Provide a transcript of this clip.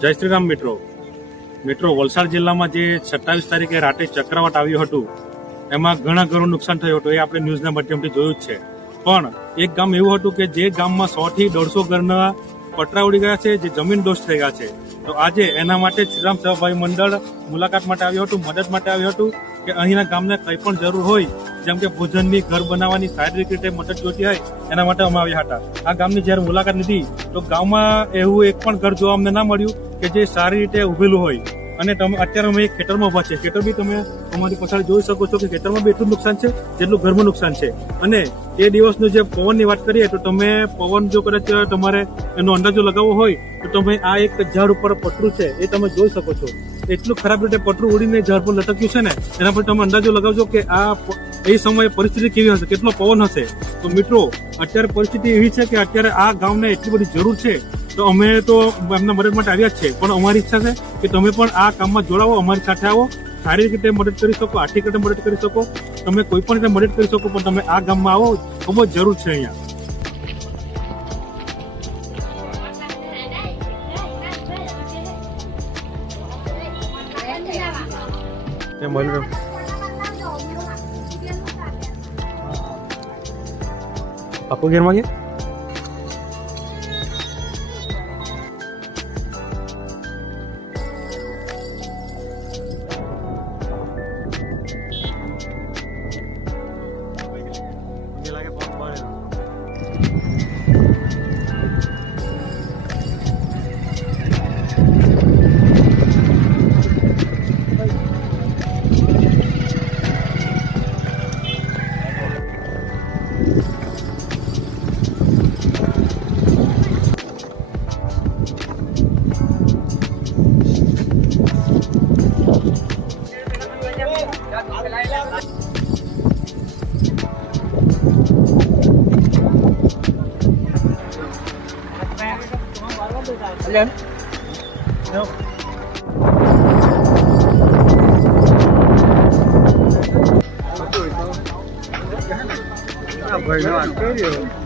જય શ્રી રામ મિત્રો વલસાડ જિલ્લામાં જે 27 તારીખે રાતે ચક્રવાત આવ્યું હતું એમાં ઘણા ઘણું નુકસાન થયું હતું. એ આપણે ન્યૂઝના માધ્યમથી જોયું જ છે. પણ એક ગામ એવું હતું કે જે ગામમાં 100 થી 150 ઘરના પટરા ઉડી ગયા છે, જે જમીન દોષ થઈ ગયા છે. તો આજે એના માટે શ્રીરામ સેવાભાવી મંડળ મુલાકાત માટે આવ્યું હતું, મદદ માટે આવ્યું હતું કે અહીંના ગામને કંઈ પણ જરૂર હોય, જેમ કે ભોજનની, ઘર બનાવવાની, શારીરિક રીતે મદદ જોઈતી હોય, એના માટે અમે આવ્યા હતા. આ ગામની જ્યારે મુલાકાત લીધી તો ગામમાં એવું એક પણ ઘર જોવા અમને ના મળ્યું કે જે સારી રીતે ઉભેલું હોય. અને તમે અત્યારે અમે એક ખેતરમાં ઉભા છે. ખેતર બી તમે અમારી પાછળ જોઈ શકો છો કે ખેતરમાં બી એટલું નુકસાન છે જેટલું ઘરમાં નુકસાન છે. અને એ દિવસનું જે પવનની વાત કરીએ તો તમે પવન જો કદાચ તમારે એનો અંદાજો લગાવવો હોય તો તમે આ એક ઝાડ ઉપર પટરું છે એ તમે જોઈ શકો છો. એટલું ખરાબ રીતે પટરું ઉડીને ઝાડ પર લટક્યું છે ને, એના પર તમે અંદાજો લગાવજો કે આ એ સમયે પરિસ્થિતિ કેવી હશે, કેટલો પવન હશે. તો મિત્રો અત્યારે પરિસ્થિતિ એવી છે કે અત્યારે આ ગામને એટલી બધી જરૂર છે. તો અમે તો એમના મદદ માટે આવ્યા જ છે, પણ અમારી ઈચ્છા છે કે તમે પણ આ કામમાં જોડાવો, અમારી સાથે આવો. શારીરિક રીતે મદદ કરી શકો, આર્થિક રીતે મદદ કરી શકો, તમે કોઈ પણ રીતે મદદ કરી શકો, પણ તમે આ ગામમાં આવો, ખૂબ જ જરૂર છે અહીંયા. આપો ઘેરમાં ગયા Lên. Đâu? Cái này. Nó ăn cái gì?